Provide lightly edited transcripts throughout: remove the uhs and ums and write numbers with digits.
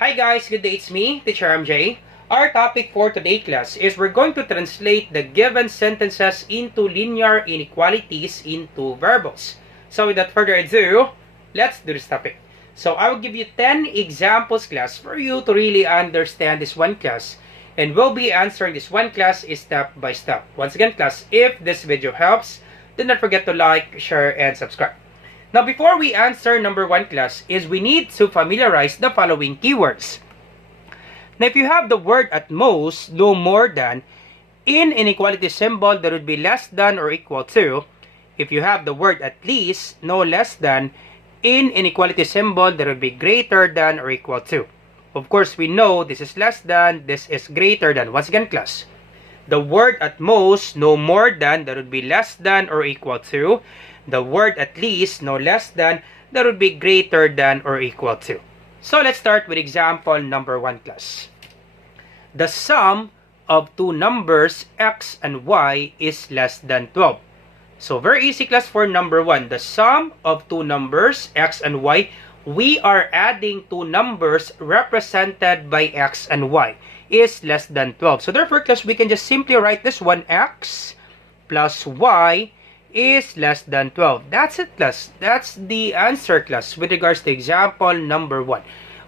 Hi guys, good day, it's me, Teacher MJ. Our topic for today class is we're going to translate the given sentences into linear inequalities into variables. So without further ado, let's do this topic. So I will give you 10 examples class for you to really understand this one class. And we'll be answering this one class step by step. Once again class, if this video helps, do not forget to like, share, and subscribe. Now, before we answer number 1 class, is we need to familiarize the following keywords. Now, if you have the word at most, no more than, in inequality symbol, that would be less than or equal to. If you have the word at least, no less than, in inequality symbol, that would be greater than or equal to. Of course, we know this is less than, this is greater than. Once again, class, the word at most, no more than, that would be less than or equal to. The word at least, no less than, that would be greater than or equal to. So let's start with example number 1 class. The sum of two numbers x and y is less than 12. So very easy class for number 1. The sum of two numbers x and y, we are adding two numbers represented by x and y is less than 12. So therefore class, we can just simply write this one, x plus y is less than 12. That's it class. That's the answer class with regards to example number 1.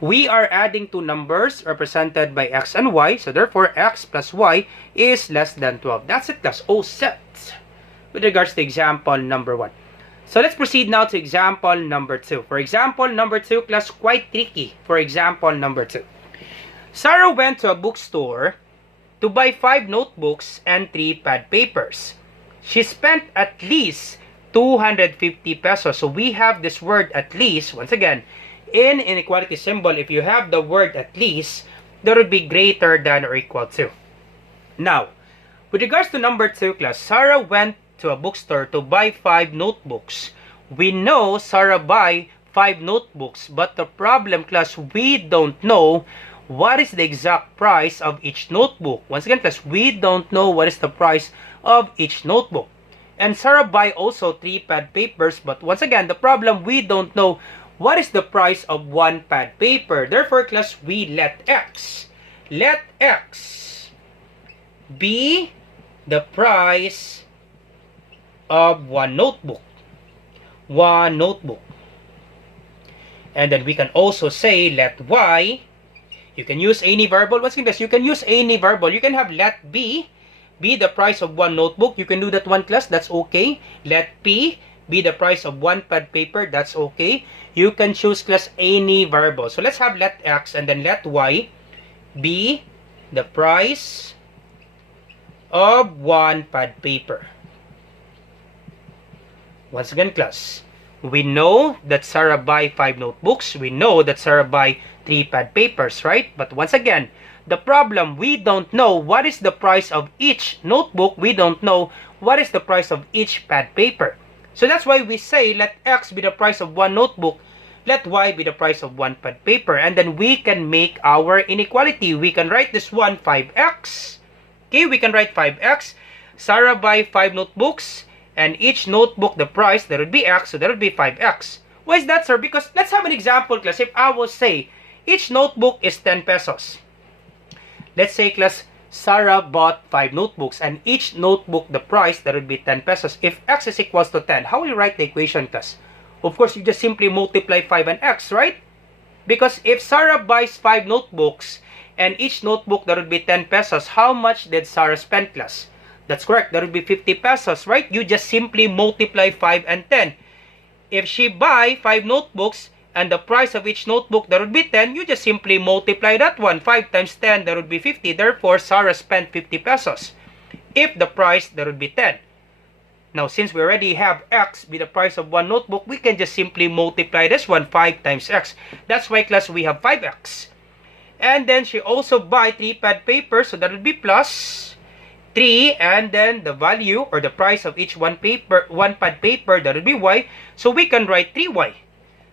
We are adding two numbers represented by x and y. So therefore x plus y is less than 12. That's it class. All set with regards to example number 1. So let's proceed now to example number 2. For example number 2 class, quite tricky. For example number 2. Sarah went to a bookstore to buy 5 notebooks and 3 pad papers. She spent at least 250 pesos. So we have this word at least. Once again, in inequality symbol, if you have the word at least, that would be greater than or equal to. Now, with regards to number 2 class, Sarah went to a bookstore to buy 5 notebooks. We know Sarah buy 5 notebooks, but the problem class, we don't know what is the exact price of each notebook. Once again class, we don't know what is the price of each notebook. And Sarah buy also 3 pad papers, but once again, the problem, we don't know what is the price of 1 pad paper. Therefore class, we let x be the price of 1 notebook. And then we can also say let y, you can use any variable. Once again class, you can use any variable. You can have let b be the price of 1 notebook. You can do that one class, that's okay. Let p be the price of 1 pad paper, that's okay. You can choose class any variable. So let's have let x and then let y be the price of 1 pad paper. Once again class, we know that Sarah buy 5 notebooks. We know that Sarah buy 3 pad papers, right? But once again, the problem, we don't know what is the price of each notebook. We don't know what is the price of each pad paper. So that's why we say let x be the price of 1 notebook, let y be the price of 1 pad paper. And then we can make our inequality. We can write this one 5x. Okay, we can write 5x. Sarah buy 5 notebooks, and each notebook, the price, that would be x, so that would be 5x. Why is that, sir? Because let's have an example class. If I will say each notebook is 10 pesos. Let's say class, Sarah bought 5 notebooks and each notebook, the price, that would be 10 pesos. If x is equals to 10, how will you write the equation class? Of course, you just simply multiply 5 and x, right? Because if Sarah buys 5 notebooks and each notebook, that would be 10 pesos, how much did Sarah spend class? That's correct, that would be 50 pesos, right? You just simply multiply 5 and 10. If she buy 5 notebooks, and the price of each notebook, that would be 10, you just simply multiply that one. 5 times 10, that would be 50. Therefore, Sarah spent 50 pesos. If the price, that would be 10. Now, since we already have x be the price of 1 notebook, we can just simply multiply this one, 5 times x. That's why, class, we have 5x. And then she also buy 3 pad papers, so that would be plus 3, and then the value or the price of each 1 pad paper, that would be y. So we can write 3y.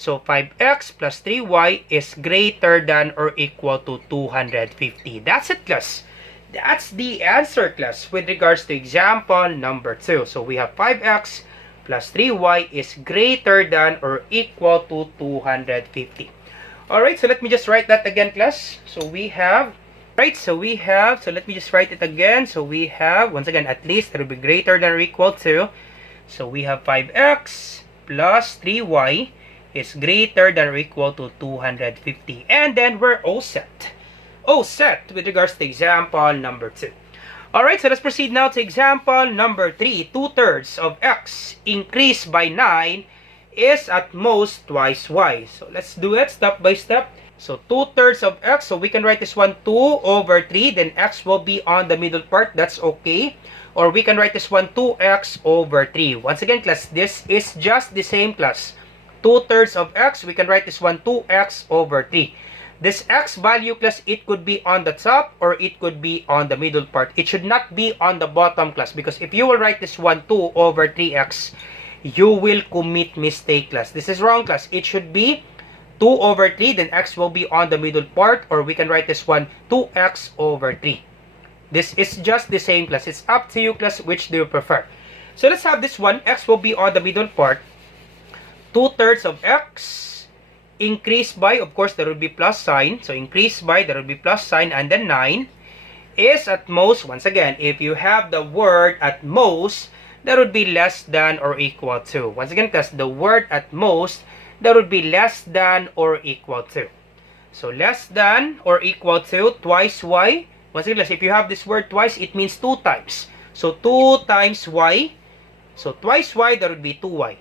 So 5x plus 3y is greater than or equal to 250. That's it class. That's the answer class with regards to example number 2. So we have 5x plus 3y is greater than or equal to 250. Alright, so let me just write that again, class. So we have, so let me just write it again. So we have, once again, at least that will be greater than or equal to. So we have 5x plus 3y is greater than or equal to 250. And then we're all set. All set with regards to example number 2. Alright, so let's proceed now to example number 3. 2/3 of x increased by 9 is at most twice y. So let's do it step by step. So 2/3 of x, so we can write this one 2/3, then x will be on the middle part, that's okay. Or we can write this one 2x/3. Once again, class, this is just the same, class. 2/3 of x, we can write this one 2x/3. This x value, class, it could be on the top or it could be on the middle part. It should not be on the bottom, class, because if you will write this one 2/3x, you will commit mistake, class. This is wrong, class. It should be 2/3, then x will be on the middle part, or we can write this one 2x/3. This is just the same, class. It's up to you, class, which do you prefer. So let's have this one, x will be on the middle part. 2/3 of x increased by, of course, there will be plus sign. So increased by, there will be plus sign, and then 9 is at most, once again, if you have the word at most, that would be less than or equal to. Once again, class, the word at most, that would be less than or equal to. So less than or equal to twice y. Once again, class, if you have this word twice, it means 2 times. So 2 times y. So twice y, that would be 2y.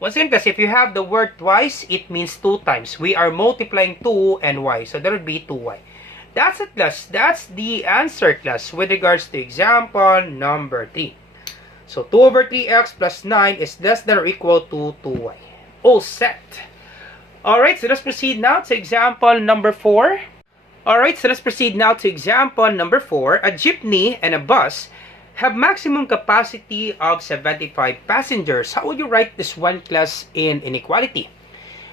Once again, class, if you have the word twice, it means 2 times. We are multiplying 2 and y. So that would be 2y. That's it, class. That's the answer, class, with regards to example number 3. So 2/3x plus 9 is less than or equal to 2y. All set. Alright, so let's proceed now to example number 4. Alright, so let's proceed now to example number 4. A jeepney and a bus have maximum capacity of 75 passengers. How would you write this one, class, in inequality?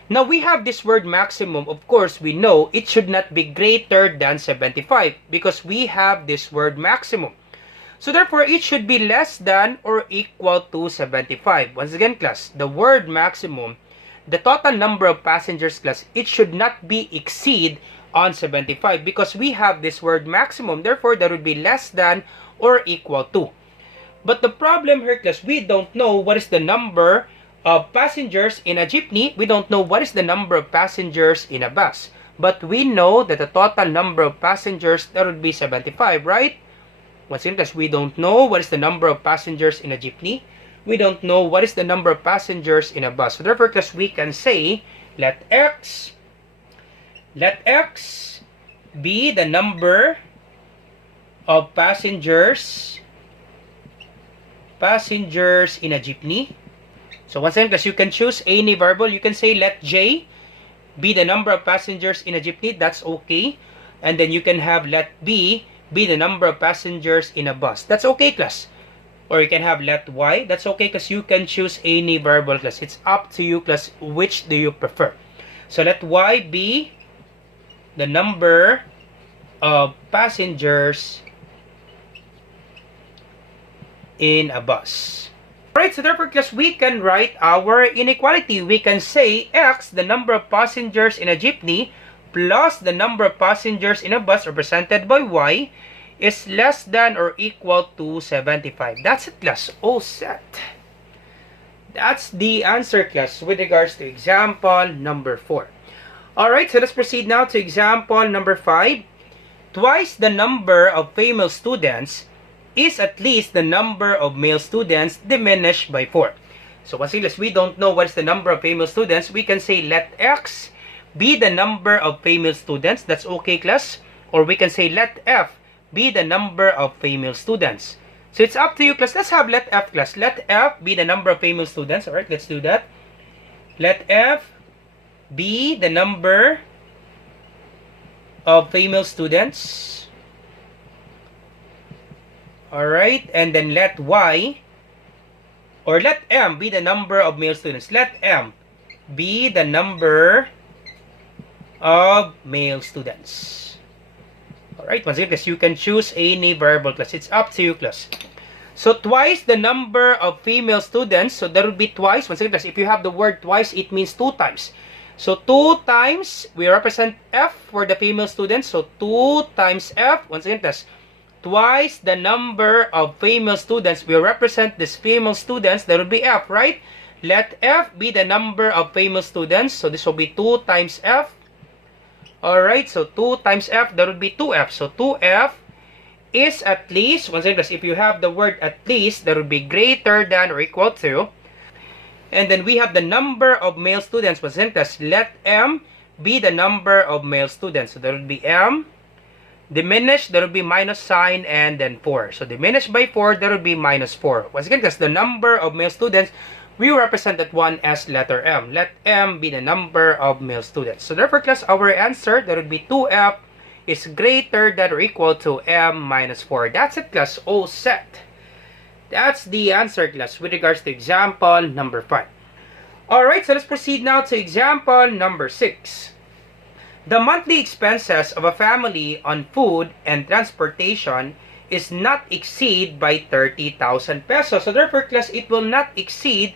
Now, we have this word maximum. Of course, we know it should not be greater than 75 because we have this word maximum. So therefore, it should be less than or equal to 75. Once again, class, the word maximum, the total number of passengers, class, it should not be exceed on 75 because we have this word maximum. Therefore, that would be less than or equal to. But the problem here, class, we don't know what is the number of passengers in a jeepney. We don't know what is the number of passengers in a bus. But we know that the total number of passengers, that would be 75, right? Once again, class, we don't know what is the number of passengers in a jeepney. We don't know what is the number of passengers in a bus. So therefore, class, we can say, let x be the number of passengers in a jeepney. So once again, class, you can choose any variable. You can say let j be the number of passengers in a jeepney. That's okay. And then you can have let b be the number of passengers in a bus. That's okay, class. Or you can have let y. That's okay, because you can choose any variable, class. It's up to you, class, which do you prefer. So let y be the number of passengers in a bus. Alright, so therefore, class, we can write our inequality. We can say x, the number of passengers in a jeepney, plus the number of passengers in a bus represented by y is less than or equal to 75. That's it, class. All set. That's the answer, class, with regards to example number 4. Alright, so let's proceed now to example number 5. Twice the number of female students is at least the number of male students diminished by 4. So once again, we don't know what is the number of female students. We can say let x be the number of female students. That's okay, class. Or we can say let f be the number of female students. So it's up to you, class. Let's have let f, class. Let f be the number of female students. Alright, let's do that. Let f be the number of female students. Alright, and then let y, or let m be the number of male students. Let m be the number of male students. Alright, once again, class, you can choose any variable, class. It's up to you, class. So twice the number of female students, so that would be twice. Once again, class, if you have the word twice, it means 2 times. So 2 times, we represent F for the female students. So 2 times F, once again, plus twice the number of female students. We represent these female students. That would be F, right? Let F be the number of female students. So this will be 2 times F. Alright, so 2 times F, that would be 2F. So 2F is at least, once again, if you have the word at least, that would be greater than or equal to. And then we have the number of male students. Once again, let M be the number of male students. So that would be M. Diminished, that would be minus sign, and then 4. So diminished by 4, that would be minus 4. Once again, the number of male students, we represent that one as letter M. Let M be the number of male students. So therefore, class, our answer, that would be 2F, is greater than or equal to M minus 4. That's it, class. All set. That's the answer, class, with regards to example number 5. Alright, so let's proceed now to example number 6. The monthly expenses of a family on food and transportation is not exceed by 30,000 pesos. So therefore, class, it will not exceed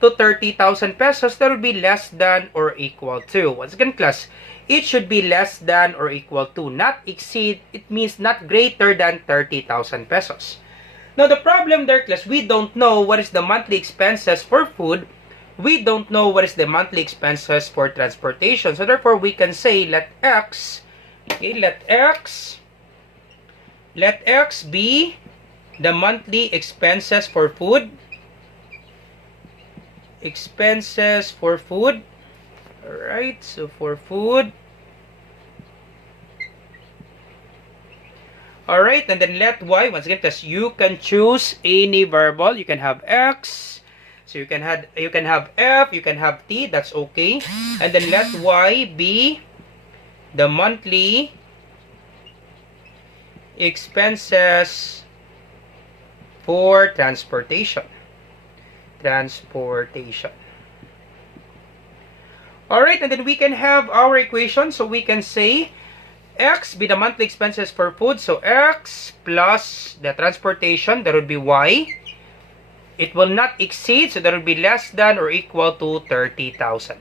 to 30,000 pesos. That will be less than or equal to. Once again, class, it should be less than or equal to. Not exceed, it means not greater than 30,000 pesos. Now, the problem there, class, we don't know what is the monthly expenses for food. We don't know what is the monthly expenses for transportation. So therefore, we can say let X, okay, let X be the monthly expenses for food. Expenses for food. Alright, so for food. Alright, and then let Y, once again, because you can choose any variable. You can have X. So you can have F, you can have T, that's okay. And then let Y be the monthly expenses for transportation. Alright, and then we can have our equation. So we can say X be the monthly expenses for food. So X plus the transportation, that would be Y. It will not exceed, so that will be less than or equal to 30,000.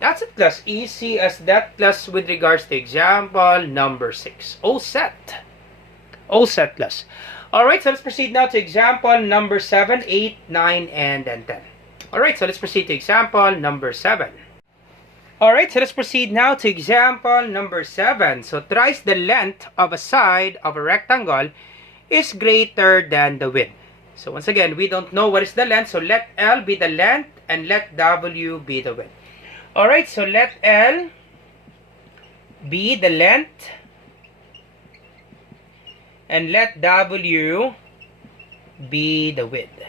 That's it, class. Easy as that, class, with regards to example number 6. All set. All set, class. Alright, so let's proceed now to example number 7, 8, 9, and then 10. Alright, so let's proceed to example number 7. Alright, so let's proceed now to example number 7. So thrice the length of a side of a rectangle is greater than the width. So once again, we don't know what is the length. So let L be the length and let W be the width. Alright, so let L be the length and let W be the width.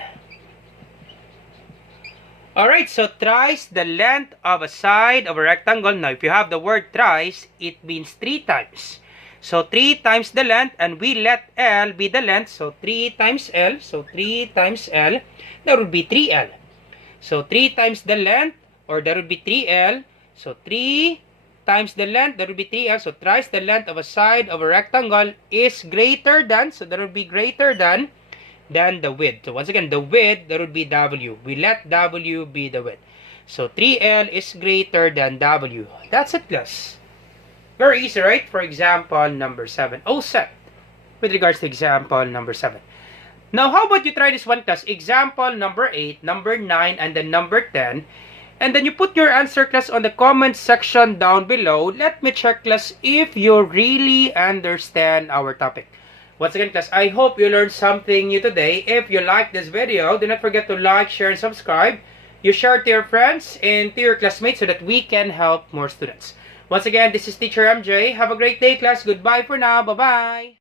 Alright, so thrice the length of a side of a rectangle. Now, if you have the word thrice, it means 3 times. So 3 times the length, and we let L be the length. So 3 times L. So 3 times L, that would be 3L. So 3 times the length, or that would be 3L. So 3 times the length, that would be 3L. So thrice the length of a side of a rectangle is greater than, so that would be greater than the width. So once again, the width, that would be W. We let W be the width. So 3L is greater than W. That's it, class. Very easy, right? For example number 7. All set with regards to example number 7. Now, how about you try this one, class? Example number 8, number 9, and then number 10. And then you put your answer, class, on the comment section down below. Let me check, class, if you really understand our topic. Once again, class, I hope you learned something new today. If you like this video, do not forget to like, share, and subscribe. You share it to your friends and to your classmates so that we can help more students. Once again, this is Teacher MJ. Have a great day, class. Goodbye for now. Bye-bye.